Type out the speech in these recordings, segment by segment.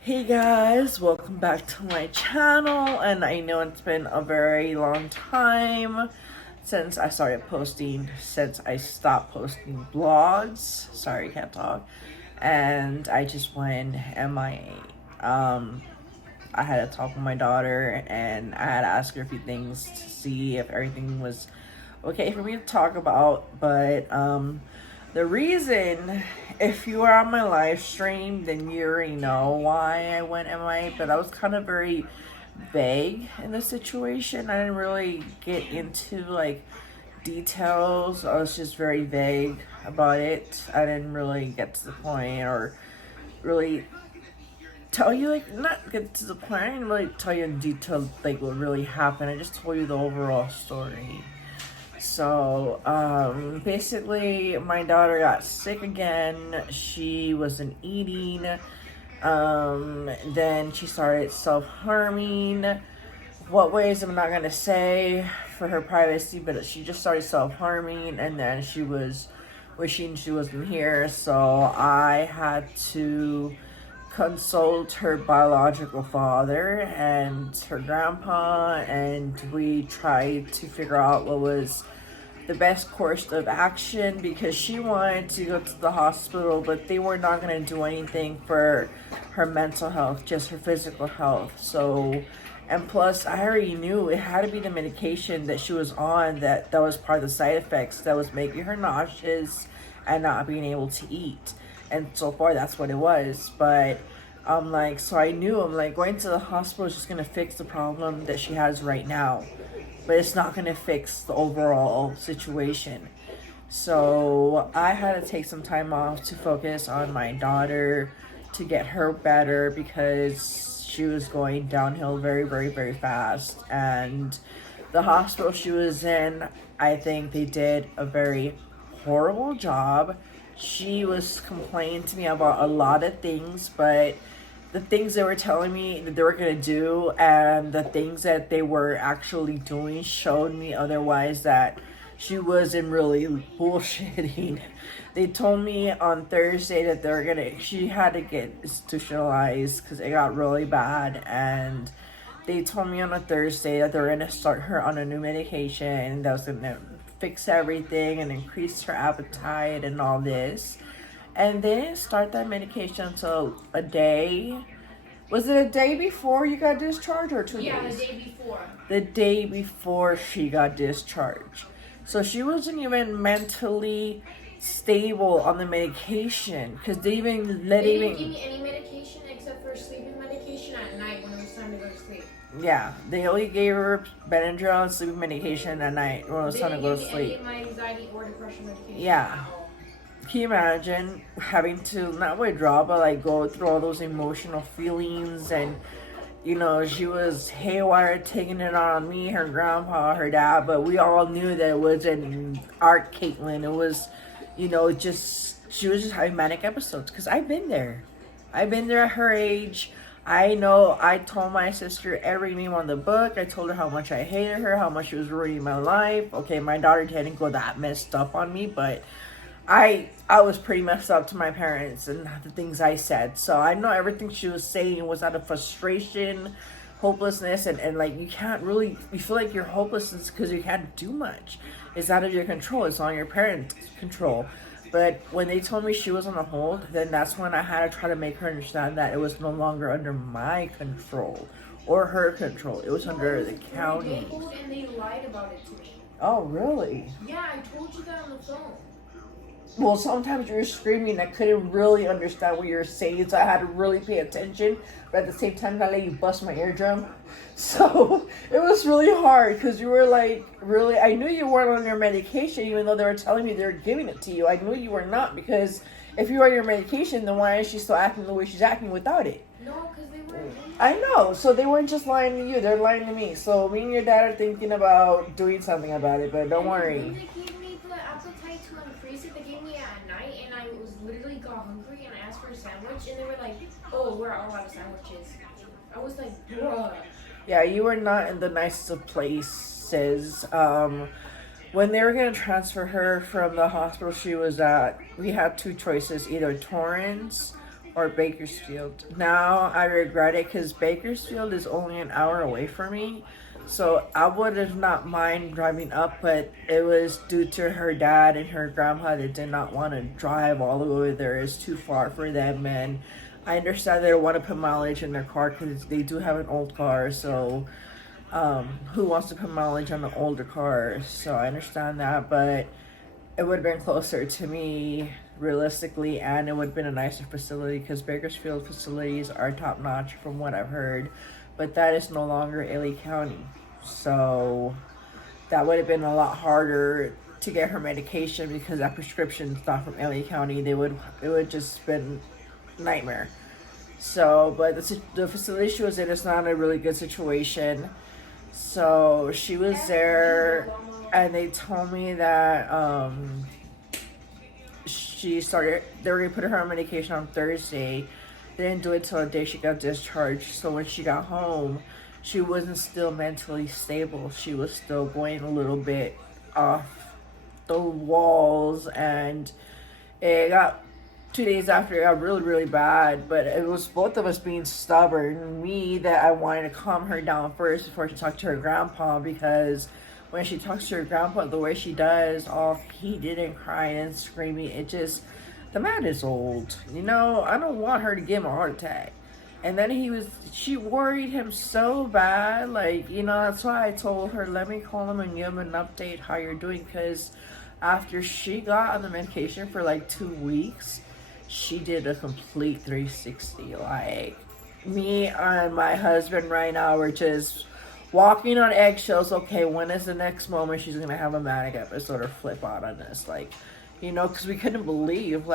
Hey guys, welcome back to my channel, and I know it's been a very long time since I started posting, since I stopped posting vlogs. Sorry, can't talk. And I just went MIA. I had to talk with my daughter, and I had to ask her a few things to see if everything was okay for me to talk about. But the reason, if you are on my live stream, then you already know why I went MIA, but I was kind of very vague in the situation. I didn't really get into like details. I was just very vague about it. I didn't really get to the point or really tell you, like, not get to the point. I didn't really tell you in detail like what really happened. I just told you the overall story. So, basically, my daughter got sick again. She wasn't eating. Then she started self-harming. What ways, I'm not gonna say for her privacy, but she just started self-harming, and then she was wishing she wasn't here. So I had to consult her biological father and her grandpa, and we tried to figure out what was the best course of action, because she wanted to go to the hospital, but they were not going to do anything for her mental health, just her physical health. So, and plus I already knew it had to be the medication that she was on that was part of the side effects that was making her nauseous and not being able to eat. And so far that's what it was. But I'm like, so I knew, I'm like, going to the hospital is just going to fix the problem that she has right now, but it's not going to fix the overall situation. So I had to take some time off to focus on my daughter, to get her better, because she was going downhill very, very, very fast. And the hospital she was in, I think they did a very horrible job. She was complaining to me about a lot of things, but the things they were telling me that they were going to do and the things that they were actually doing showed me otherwise, that she wasn't really bullshitting. They told me on Thursday that she had to get institutionalized because it got really bad, and they told me on a Thursday that they were going to start her on a new medication that was going to fix everything and increase her appetite and all this. And they didn't start that medication until a day. Was it a day before you got discharged or 2 days? Yeah, the day before. The day before she got discharged. So she wasn't even mentally stable on the medication, because they didn't give me any medication except for sleeping medication at night when it was time to go to sleep. Yeah, they only gave her Benadryl and sleeping medication at night when it was time to go to sleep. They didn't give me any of my anxiety or depression medication. Yeah. Can you imagine having to not withdraw, but like go through all those emotional feelings? And you know, she was haywire, taking it on me, her grandpa, her dad, but we all knew that it wasn't our Caitlin. It was, you know, just, she was just having manic episodes, because I've been there at her age. I know. I told my sister every name on the book. I told her how much I hated her, how much she was ruining my life. Okay, my daughter didn't go that messed up on me, but I was pretty messed up to my parents and the things I said. So I know everything she was saying was out of frustration, hopelessness, and like, you can't really, you feel like you're hopeless because you can't do much. It's out of your control. It's on your parents' control. But when they told me she was on a hold, then that's when I had to try to make her understand that it was no longer under my control or her control. It was under the county. They told and they lied about it to me. Oh, really? Yeah, I told you that on the phone. Well, sometimes you were screaming. I couldn't really understand what you were saying, so I had to really pay attention. But at the same time, I let you bust my eardrum. So it was really hard, because you were like, really, I knew you weren't on your medication, even though they were telling me they were giving it to you. I knew you were not, because if you were on your medication, then why is she still acting the way she's acting without it? No, because they weren't. I know. So they weren't just lying to you, they're lying to me. So me and your dad are thinking about doing something about it, but don't worry. When they gave me the appetite to unfreeze it, they gave me it at night, and I was literally got hungry, and I asked for a sandwich, and they were like, oh, we're all out of sandwiches. I was like, bruh. Yeah, you were not in the nicest of places. when they were going to transfer her from the hospital she was at, we had two choices, either Torrance or Bakersfield. Now I regret it because Bakersfield is only an hour away from me. So I would have not mind driving up, but it was due to her dad and her grandpa that did not want to drive all the way there. It's too far for them, and I understand they don't want to put mileage in their car because they do have an old car. So who wants to put mileage on an older car? So I understand that, but it would have been closer to me realistically, and it would have been a nicer facility because Bakersfield facilities are top notch from what I've heard, but that is no longer LA County. So that would have been a lot harder to get her medication because that prescription's not from LA County. It would just been nightmare. So, but the facility she was in is not a really good situation. So she was there, and they told me that they were gonna put her on medication on Thursday. They didn't do it till the day she got discharged. So when she got home, she wasn't still mentally stable. She was still going a little bit off the walls, and it got 2 days after it got really, really bad. But it was both of us being stubborn. Me, that I wanted to calm her down first before she talked to her grandpa, because when she talks to her grandpa the way she does, all heated and crying and screaming, the man is old. I don't want her to give him a heart attack. And then she worried him so bad, that's why I told her, let me call him and give him an update how you're doing, because after she got on the medication for 2 weeks, she did a complete 360. Me and my husband right now, we're just walking on eggshells. Okay, when is the next moment she's gonna have a manic episode or flip out on us? Because we couldn't believe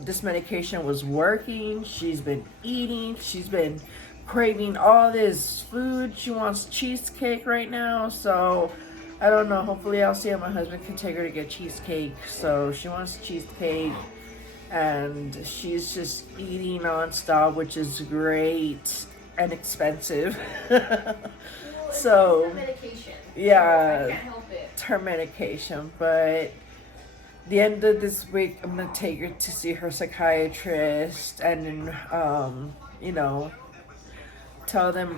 this medication was working. She's been eating. She's been craving all this food. She wants cheesecake right now. So I don't know. Hopefully I'll see how my husband can take her to get cheesecake. So she wants cheesecake, and she's just eating nonstop, which is great and expensive. So medication. yeah, I can't help it. It's her medication, but the end of this week, I'm gonna take her to see her psychiatrist, and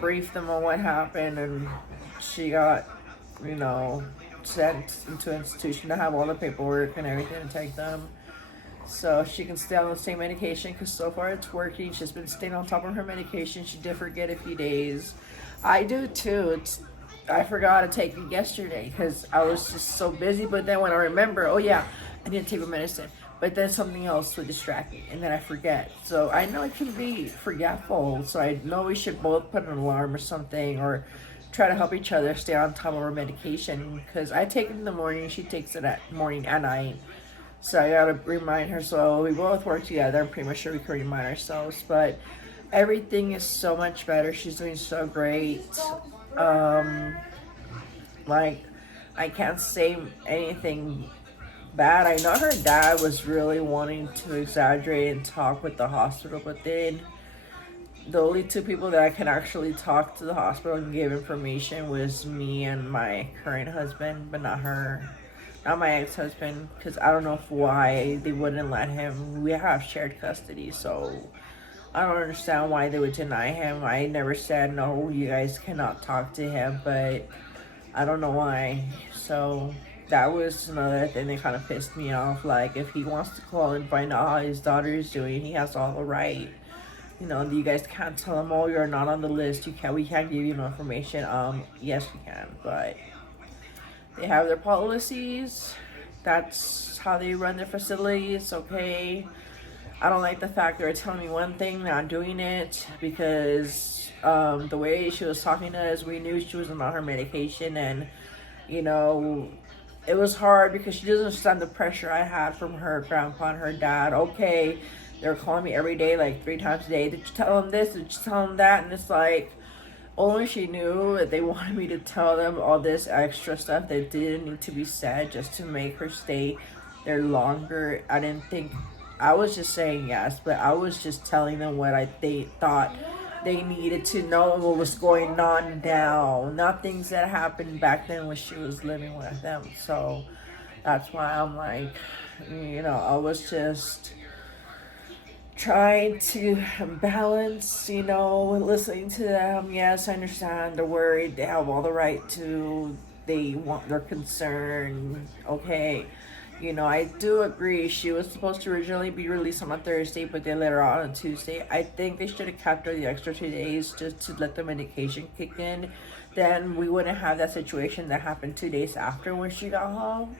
brief them on what happened, and she got, sent into an institution to have all the paperwork and everything to take them, so she can stay on the same medication, because so far it's working. She's been staying on top of her medication. She did forget a few days. I do too. I forgot to take it yesterday because I was just so busy, but then when I remember, oh yeah, I didn't take my medicine, but then something else would distract me, and then I forget. So I know it can be forgetful, so I know we should both put an alarm or something, or try to help each other stay on top of our medication, because I take it in the morning, she takes it at morning and night. So I gotta remind her, so we both work together. I'm pretty much sure we can remind ourselves, but everything is so much better. She's doing so great. I can't say anything bad. I know her dad was really wanting to exaggerate and talk with the hospital, but then the only two people that I can actually talk to the hospital and give information was me and my current husband, but not my ex-husband, because I don't know why they wouldn't let him. We have shared custody, so I don't understand why they would deny him. I never said, no, you guys cannot talk to him, but I don't know why. So that was another thing that kind of pissed me off. If he wants to call and find out how his daughter is doing, he has all the right. You guys can't tell him, oh, you're not on the list. We can't give you no information. Yes, we can, but they have their policies. That's how they run their facilities, okay? I don't like the fact they're telling me one thing, not doing it, because the way she was talking to us, we knew she wasn't on her medication, and it was hard because she doesn't understand the pressure I had from her grandpa and her dad. Okay, they were calling me every day, 3 times a day. Did you tell them this? Did you tell them that? And it's only she knew that they wanted me to tell them all this extra stuff that didn't need to be said just to make her stay there longer. I was just saying yes, but I was just telling them what they thought they needed to know, what was going on now, not things that happened back then when she was living with them. So That's why I'm like, I was just trying to balance, listening to them. Yes, I understand they're worried. They have all the right to, they want their concern. Okay. I do agree. She was supposed to originally be released on a Thursday, but they let her out on Tuesday. I think they should have kept her the extra 2 days just to let the medication kick in. Then we wouldn't have that situation that happened 2 days after when she got home.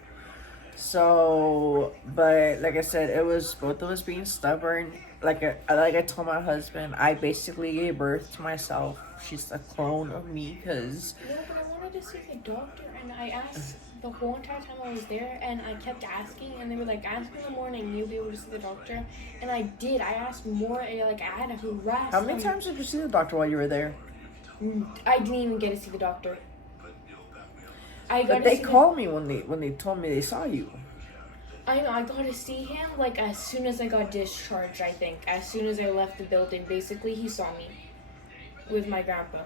So, but like I said, it was both of us being stubborn. Like I told my husband, I basically gave birth to myself. She's a clone of me because. Yeah, but I wanted to see the doctor, and I asked the whole entire time I was there, and I kept asking, and they were like, ask in the morning, you'll be able to see the doctor. And I did. I asked more, and I had to harass. How many times did you see the doctor while you were there? I didn't even get to see the doctor. But they called me when they told me they saw you. I know, I got to see him like as soon as I got discharged, I think. As soon as I left the building, basically he saw me with my grandpa.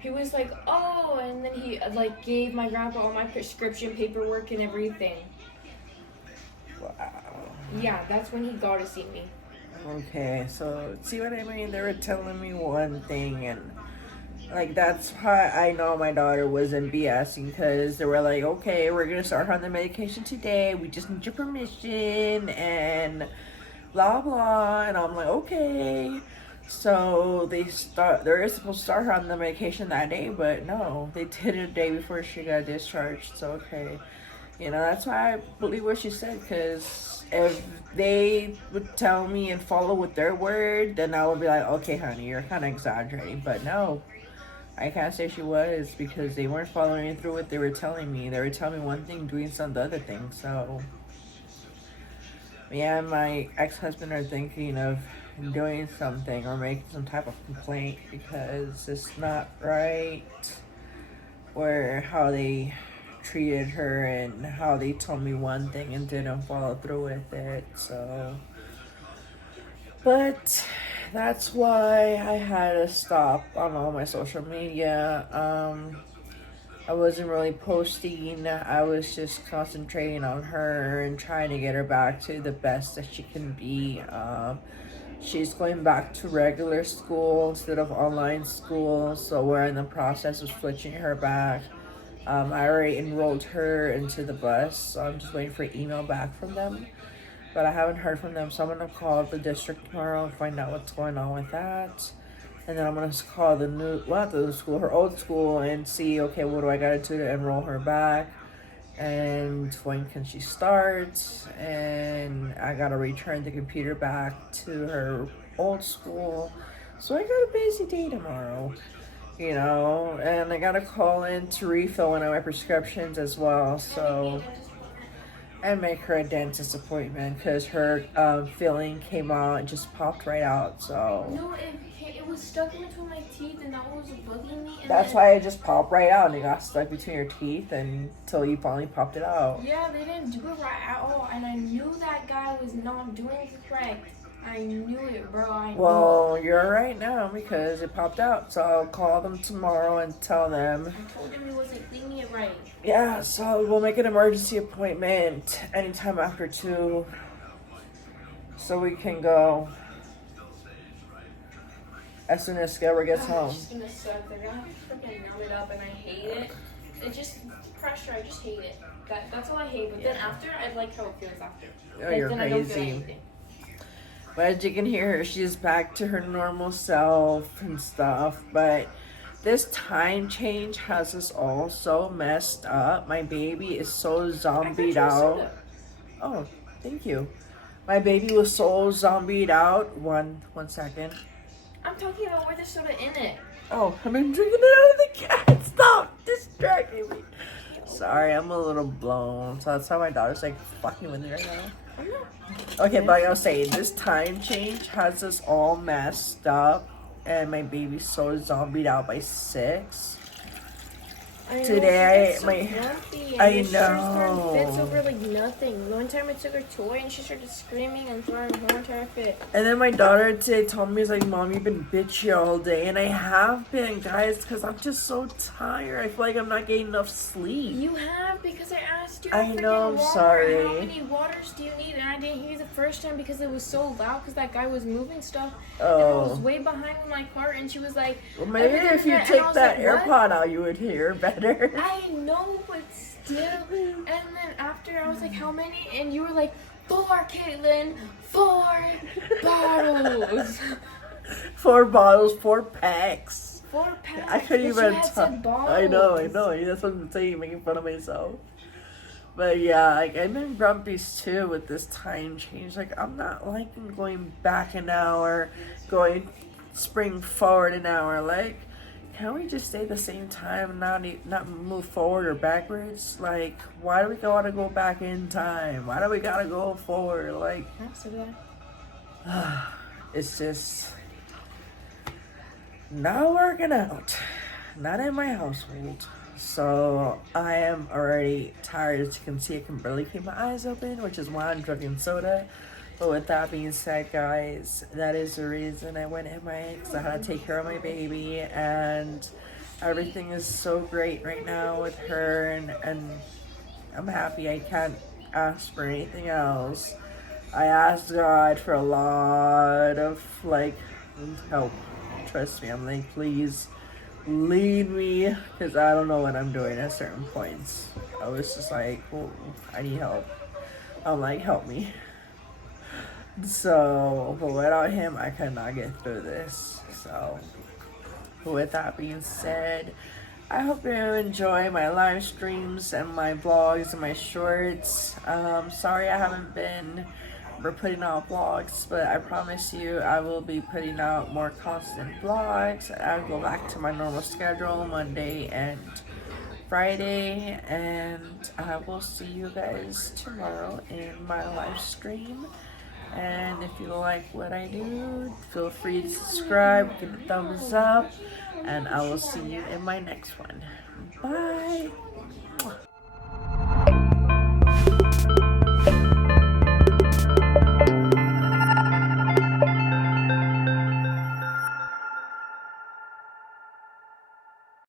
He was like, oh, and then he like gave my grandpa all my prescription paperwork and everything. Wow. Yeah, that's when he got to see me. Okay, so see what I mean? They were telling me one thing, and like that's how I know my daughter wasn't BSing, because they were like, okay, we're gonna start her on the medication today. We just need your permission and blah blah. And I'm like, okay. So they're supposed to start her on the medication that day, but no, they did it a day before she got discharged. So okay, that's why I believe what she said, because if they would tell me and follow with their word, then I would be like, okay, honey, you're kind of exaggerating. But no, I can't say she was, because they weren't following through what they were telling me. They were telling me one thing, doing some the other thing. So yeah, my ex-husband are thinking of doing something or making some type of complaint, because it's not right where how they treated her and how they told me one thing and didn't follow through with it. So, but that's why I had to stop on all my social media. I wasn't really posting. I was just concentrating on her and trying to get her back to the best that she can be. She's going back to regular school instead of online school, so we're in the process of switching her back. I already enrolled her into the bus, so I'm just waiting for an email back from them. But I haven't heard from them, so I'm going to call the district tomorrow and find out what's going on with that. And then I'm going to call her old school, and see, okay, what do I got to do to enroll her back? And when can she start? And I got to return the computer back to her old school. So I got a busy day tomorrow, and I got to call in to refill one of my prescriptions as well. So, and make her a dentist appointment, because her filling came out and just popped right out. So no, it was stuck in between my teeth, and that was bugging me. And that's why it just popped right out, and it got stuck between your teeth until you finally popped it out. Yeah, they didn't do it right at all, and I knew that guy was not doing it correct. I knew it, bro. Well, you're right now because it popped out, so I'll call them tomorrow and tell them. I told him he wasn't cleaning it right. Yeah, so we'll make an emergency appointment anytime after 2, so we can go as soon as Skipper gets home. It's just gonna suck. They're gonna freaking numb it up, and I hate it. It just pressure. I just hate it. That's all I hate. But then after, I like how it feels after. Oh, you're then crazy. I don't feel anything. But as you can hear her, she's back to her normal self and stuff. But this time change has us all so messed up. My baby is so zombied out. Oh, thank you. My baby was so zombied out. One second. I'm talking about where there's soda in it. Oh, I've been drinking it out of the can. Stop distracting me. Sorry, I'm a little blown. So that's how my daughter's like fucking with me right now. Okay, but I was saying, this time change has us all messed up, and my baby's so zombied out by 6. I know, today she gets so my grumpy, and I then she starts throwing know. fits over like nothing. One time I took her toy and she started screaming and throwing a whole entire fit. And then my daughter today told me, "Is like, Mom, you've been bitchy all day," and I have been, guys, because I'm just so tired. I feel like I'm not getting enough sleep. You have, because I asked you. I at know, I'm freaking Walmart, sorry. How many waters do you need? And I didn't hear you the first time because it was so loud because that guy was moving stuff. And I was Oh, way behind with my cart, and she was like, well, maybe if you and I take was that like, what? AirPod out, you would hear better. I know, but still. And then after I was like, how many? And you were like, 4, Caitlin, 4 bottles. 4 bottles, 4 packs. 4 packs. I couldn't but even you had talk. said bottles. I know. That's what I'm saying, making fun of myself. But yeah, like, I've been grumpy too with this time change. Like, I'm not liking going back an hour, going spring forward an hour. Like, can we just stay the same time and not move forward or backwards? Like, why do we gotta go back in time? Why do we gotta go forward? Like, Absolutely. it's just not working out. Not in my household. So I am already tired. As you can see, I can barely keep my eyes open, which is why I'm drinking soda. But with that being said, guys, that is the reason I went MIA, because I had to take care of my baby, and everything is so great right now with her, and I'm happy. I can't ask for anything else. I asked God for a lot of like help. Trust me, I'm like, please lead me, because I don't know what I'm doing at certain points. I was just like, well, I need help. I'm like, help me. So, but without him, I could not get through this. So, with that being said, I hope you enjoy my live streams and my vlogs and my shorts. Sorry I haven't been putting out vlogs, but I promise you I will be putting out more constant vlogs. I'll go back to my normal schedule Monday and Friday, and I will see you guys tomorrow in my live stream. And if you like what I do, feel free to subscribe, give a thumbs up, and I will see you in my next one. Bye.